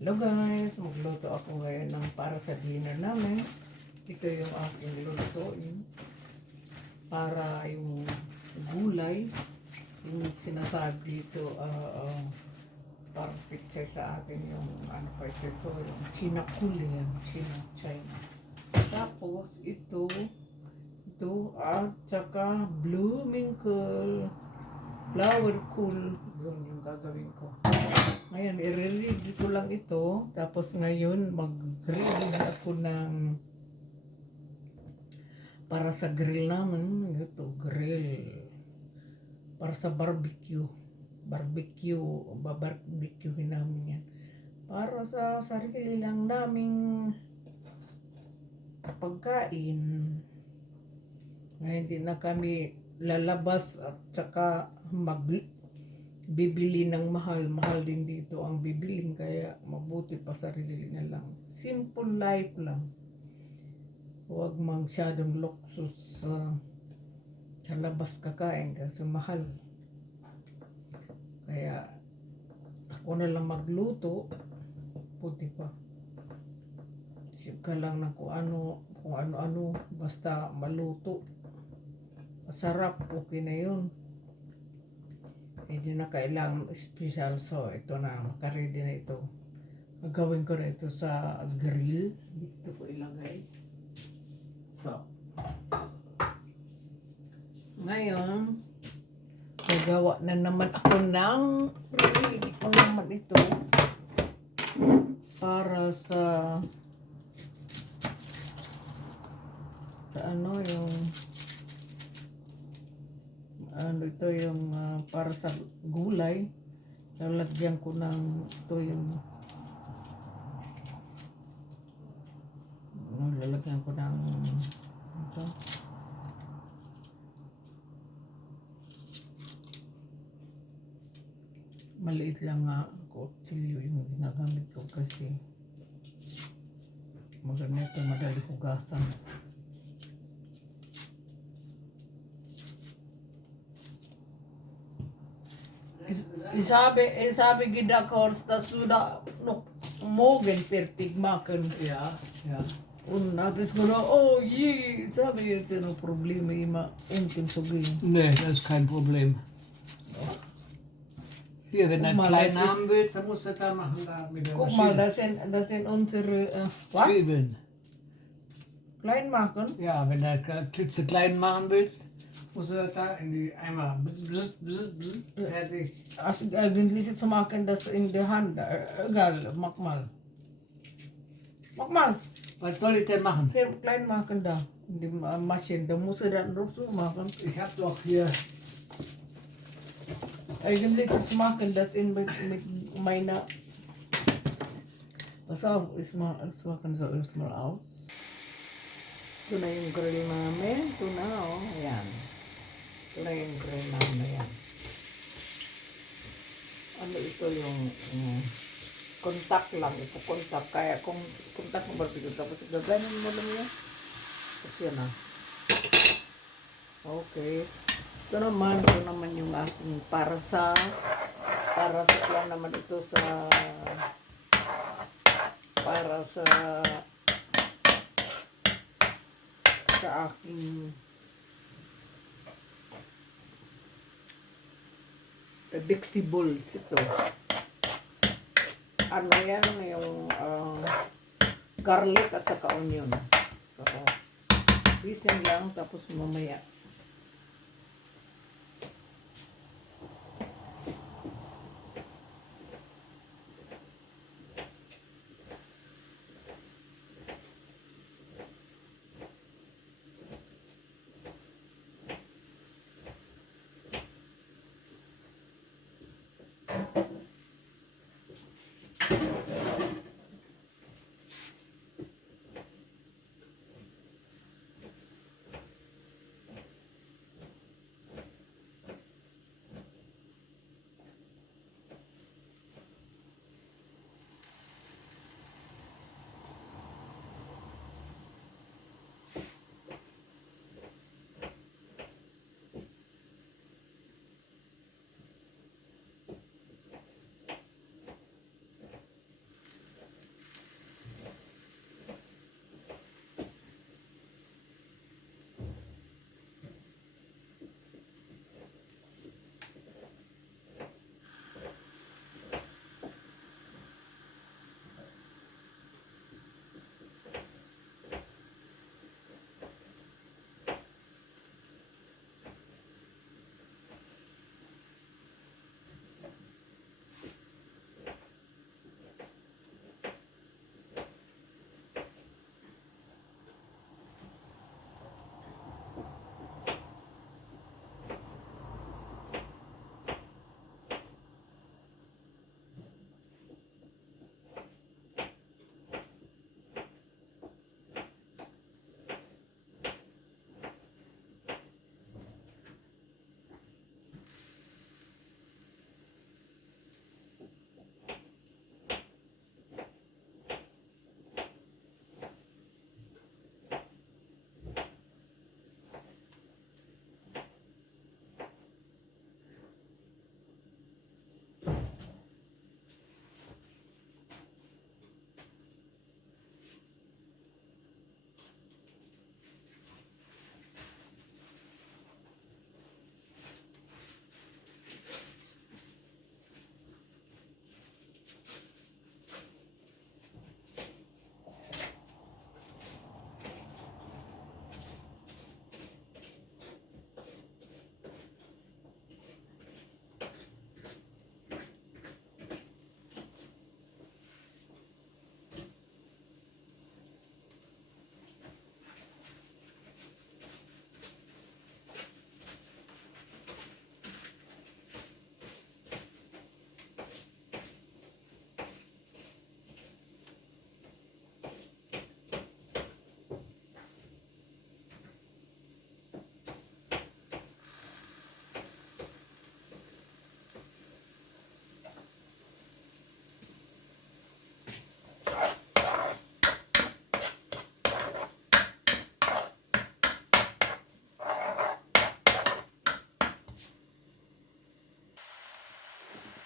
Hello guys, magluto ako ngayon ng para sa dinner namin. Ito yung aking lulutuin. Para yung gulay, yung sinasabi dito, parang picture sa atin yung ano pa ito, yung chinakuli yan, China. Tapos ito at saka blooming cool, flower cool, yun yung gagawin ko. Ngayon, i-ready ko lang ito. Tapos ngayon, mag-ready ako ng para sa grill namin. Ito, grill. Para sa barbecue. Barbecue namin yan. Para sa sarili lang naming pagkain. Ngayon, hindi na kami lalabas at saka bibili ng mahal din dito ang bibiling, kaya mabuti pa sarili na lang. Simple life lang. Huwag masyadong luxus sa labas kakain kasi mahal. Kaya ako na lang magluto, puti pa. Isip ka lang na kung ano, basta maluto. Masarap, okay na yun. Hindi na kailangan special. So, ito na. Makaredy na ito. Gagawin ko na ito sa grill. Dito ko ilagay. So, ngayon, nagawa na naman ako ng ready ko naman ito para sa yung ito yung para sa gulay. Lalagyan ko ng ito yung lalagyan ko ng ito. Maliit lang nga kutsilyo yung ginagamit ko kasi maganda ito, madali hugasan. Isabi gida kors tas sudah no mogen pertig maken. Ja. Tapos ko na, sabi ito no problema ima untim sugin. Nee, das ist kein Problem. Hier, wenn du einen kleinen haben willst, dann musst du da machen da mit der Guck mal, Maschine. das sind unsere, was? Zwiebeln. Klein machen? Ja, wenn du klitzeklein machen willst, musst du da in die Eimer. Fertig. Eigentlich zu machen das in der Hand. Egal, mach mal. Mach mal. Was soll ich denn machen? Hier klein machen da. In die Maschine. Da muss er dann noch so machen. Ich hab doch hier. Eigentlich zu machen das mit meiner. Pass auf, ich machen so erstmal aus. Ito na yung grill namin. Ito na, ayan. Ito na yung grill namin, ayan. Ano ito yung contact lang. Ito contact. Kaya kung contact mo barbecue, tapos gaganin mo lang yan. Tapos yan na. Okay. Ito naman yung aking para sa plan naman ito para sa aking vegetables ito. Ano yan, yung garlic at saka onion. Tapos bisin lang, tapos mamaya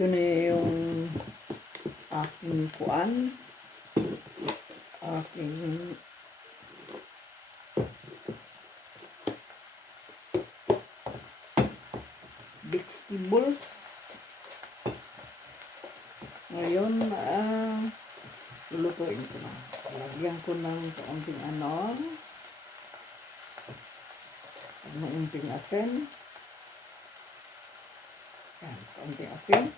Ito na yung aking kuan. Aking vegetables. Ngayon, lulutuin ko na. Lagyan ko ng kaunting kaunting asin. Yan, kaunting asin.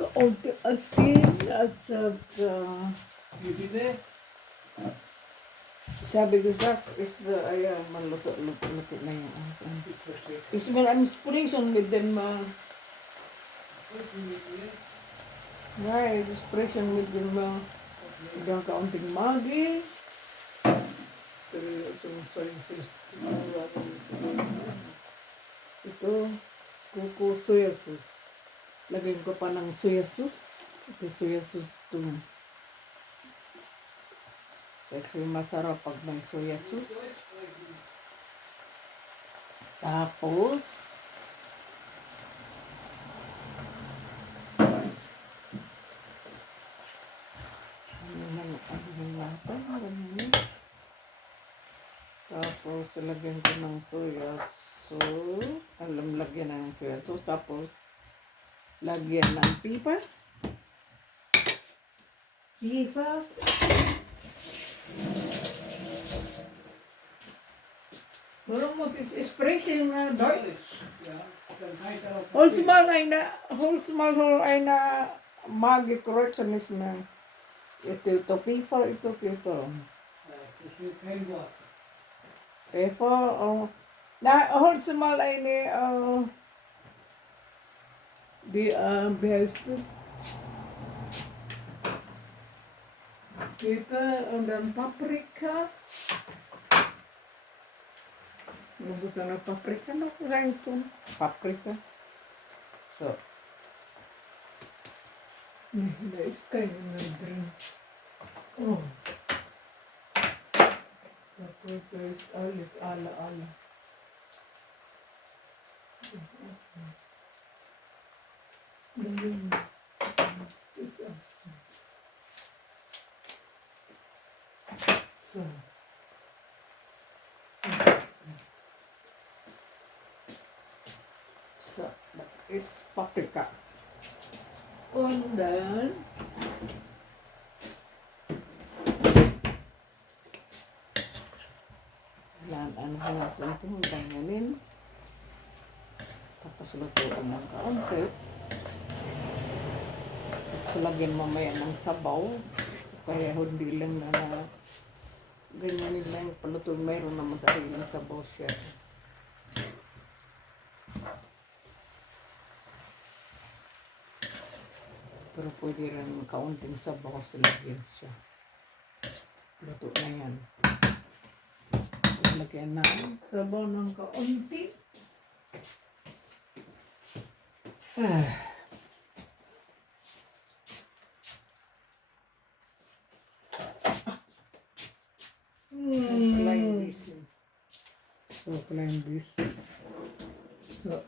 Kaunting asin at saka You be there? sabi ko sa ayan, luto na yung asin. Is my inspiration with them, guys, inspiration with them, yung kaunting magi. Pero yung soy sauce. Ito, kuko soya sauce. Lagyan ko pa ng soya sauce. Ito soya sauce ito. Kasi masarap pag may soya sauce. Tapos, tapos, lagyan ko ng soya sauce. Lagyan ng soya sauce. Tapos, lagyan ng pepper. Meron mo expression na dark. Yeah. Dan ga ik daarop. Whole ay na magi correctionisme. Ito pepper, ito. Dus nu geen wat. Pepper, whole ay ni, di, best. Pepper, and then paprika. Gusto ng paprika na kurain ko. Paprika. So. Nais kayo na green. Oh. Paprika is alis, ala. So. So, that is paprika. And then, ano natin ito, ganyanin. Tapos lutuin ng kaunti. Tapos lagyan mamaya ng sabaw. Kaya hindi lang na ganyanin lang palutuin. Mayroon naman sariling sabaw siya. Pero pwede rin kaunting sabaw sa lagyan siya. Luto na yan. Lagyan na sabaw ng kaunti. Like this. So, like this. So,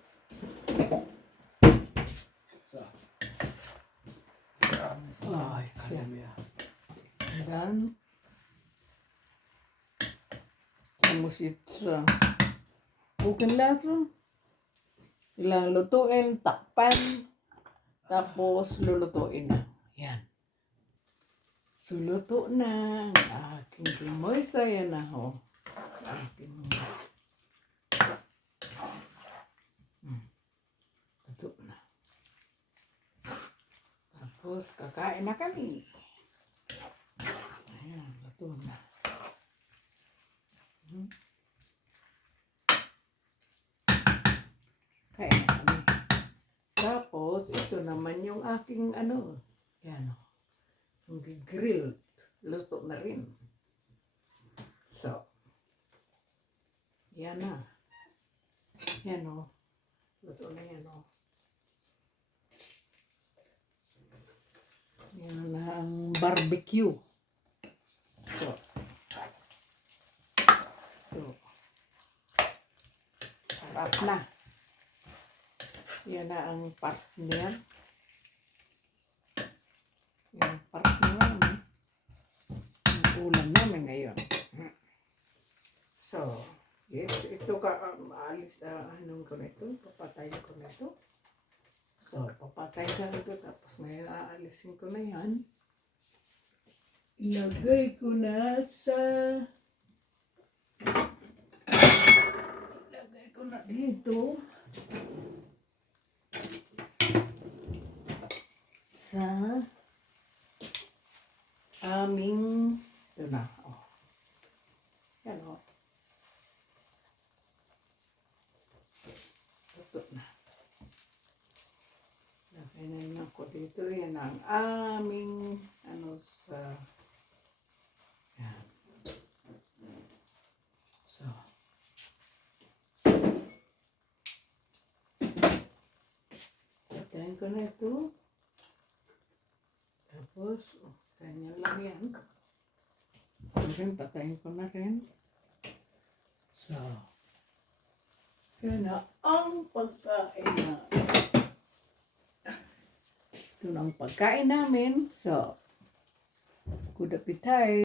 Ay, kalem ya. dan musitsa. Bukan laso. Ilang lutuin, takpan. Tapos lulutuin na. Yan. So, luto na ang aking kimoy. Saya na ho. Aking luto na. Tapos, kakain na kami. Ayan, luto na. Kain na kami. Tapos, ito naman yung aking yan o. Yung grilled. Luto na rin. So, yan na. Yan o. Luto na yan o. Yan na ang barbecue. So. Yan na ang partner. Yung partner namin. Ang ulam namin ngayon. So, yes, ito ka, maalis, anong ko na ito? Papatayin ko na ito. So, papatay ka na ito. Tapos ngayon, aalisin ko na yan. Ilagay ko na sa... Ilagay ko na dito. Sa aming... Ito na. Oh. Yan o. Oh. Ito na. Lagay na ko dito. Yan ang aming ano sa... Yan. So. Patayin ko na ito. Tapos, ganyan lang yan. Patayin ko na rin. So, yan na ang pagkain na. Ito na ang pagkain namin. So, good appetite.